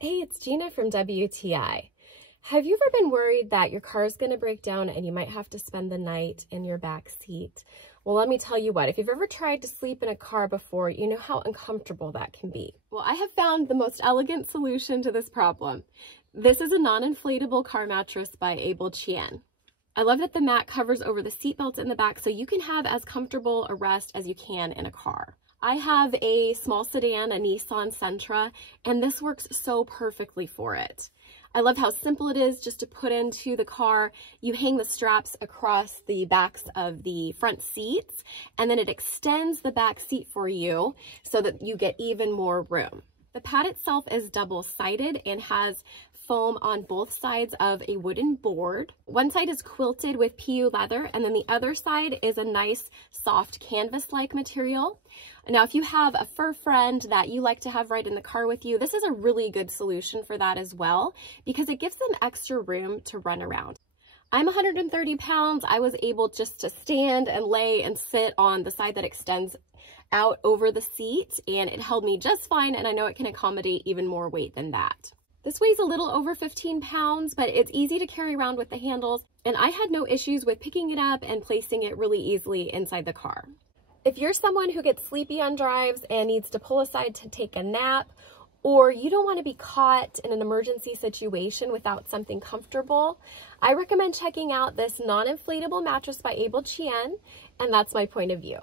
Hey, it's Gina from WTI. Have you ever been worried that your car is going to break down and you might have to spend the night in your back seat? Well, let me tell you what, if you've ever tried to sleep in a car before, you know how uncomfortable that can be. Well, I have found the most elegant solution to this problem. This is a non-inflatable car mattress by Ablechien. I love that the mat covers over the seat belts in the back so you can have as comfortable a rest as you can in a car. I have a small sedan, a Nissan Sentra, and this works so perfectly for it. I love how simple it is just to put into the car. You hang the straps across the backs of the front seats, and then it extends the back seat for you so that you get even more room. The pad itself is double-sided and has foam on both sides of a wooden board. One side is quilted with PU leather, and then the other side is a nice soft canvas-like material. Now, if you have a fur friend that you like to have right in the car with you, this is a really good solution for that as well, because it gives them extra room to run around. I'm 130 pounds. I was able just to stand and lay and sit on the side that extends out over the seat, and it held me just fine, and I know it can accommodate even more weight than that. This weighs a little over 15 pounds, but it's easy to carry around with the handles, and I had no issues with picking it up and placing it really easily inside the car. If you're someone who gets sleepy on drives and needs to pull aside to take a nap, or you don't want to be caught in an emergency situation without something comfortable, I recommend checking out this non-inflatable mattress by Ablechien, and that's my point of view.